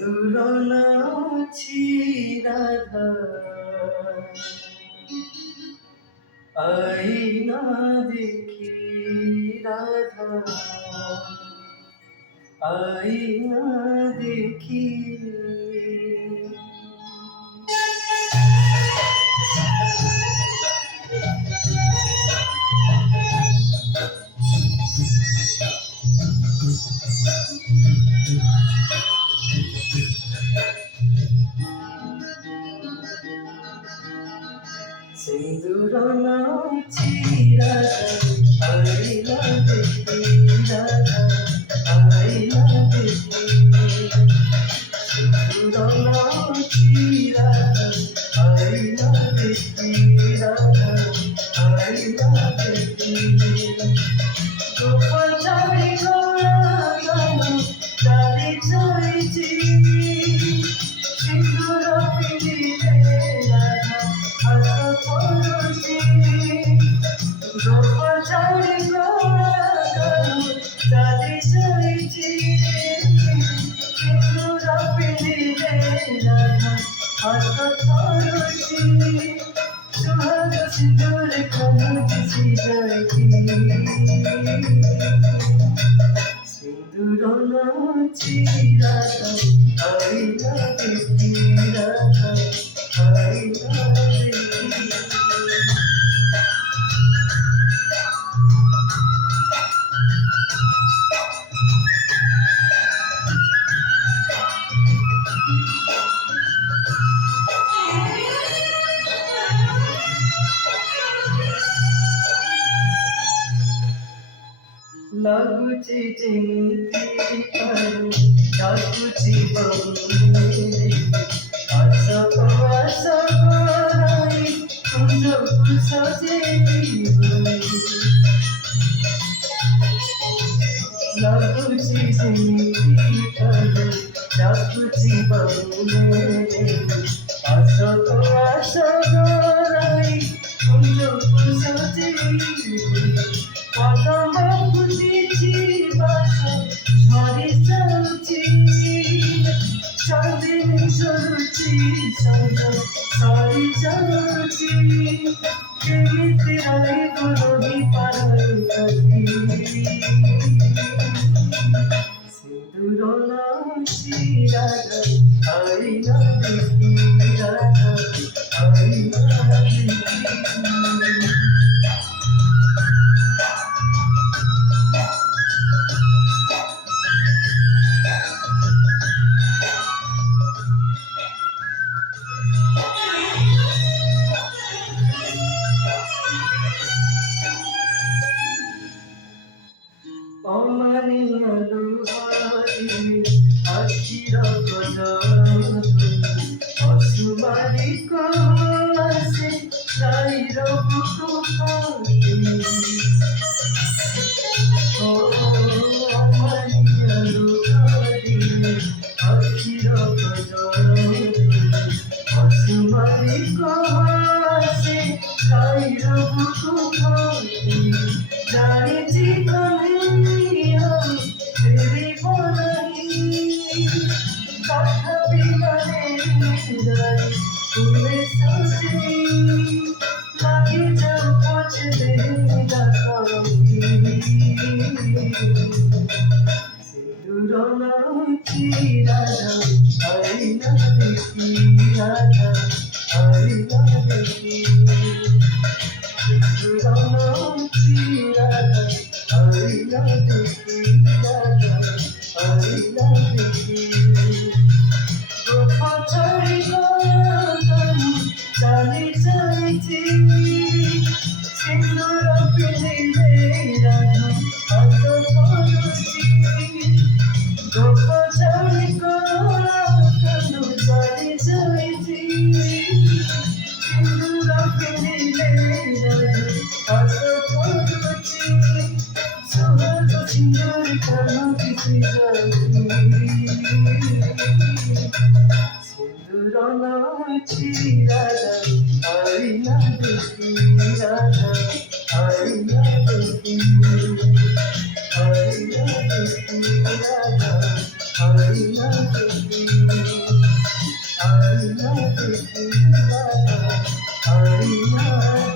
তুলনা ছি রাধা আইনা দেখি রাধা আইনা দেখি সিন্দুর নাচি রাধা আইনা দেখি রাধা আইনা দেখি সিন্দুর নাচি রাধা আইনা দেখি রাধা আইনা দেখি গোপাল চারি গোড়া গান চারি চাইছি সিন্দুর পিড়িতে রাধা আশা করছি গোপাল চারি গোড়া গান চারি চাইছি সিন্দুর পিড়িতে রাধা আশা করছি সুহাগ সিন্দুর খানুছি যাইছি সিন্দুর নাচি রাধা আইনা দেখি রাধা আইনা দেখি লাগুচি যেমিতি কারু ডাকুচি বন্ধে আশা আশা করাই কুঞ্জ সাজে লাগুচি যেমিতি কারু ডাকুচি বন্ধে আশা আশা করাই কুঞ্জ সাজে কদম খুঁজেছি বাসা ঝরে চলছি চাঁদিনী চলছি সঙ্গে সরি চলছি কেমিতে রাই গরবি পারাই করি সিন্দুর নাচি রাধা আইনা দেখি রাধা আইনা দেখি অমানিয়া দুহারি আখির গজর অসুমারি কোসে রাইর বুকুপাতি ও অমানিয়া দুহারি আখির গজর অসুমারি কোসে রাইর বুকুপাতি জানিছি কথা বিমানে তুমি সসে লাগে যাও পছদে সিন্দুর নাচি রাধা আইনা দেখি রাধা আইনা দেখি সিন্দুর নাচি রাধা আইনা দেখি রাধা আইনা দেখি গোপাল চারি গোড়া গান চালি চাইছি সিন্দুর পিড়িতে রাধা আশা করছি গোপাল চারি গোড়া গান চালি চাইছি সিন্দুর পিড়িতে রাধা আশা করছি সুহাগ সিন্দুর খানুছি যাইছি সিন্দুর নাচি রাধা আইনা দেখি রাধা আইনা দেখি আইনা দেখি রাধা আইনা দেখি আইনা দেখি রাধা আইনা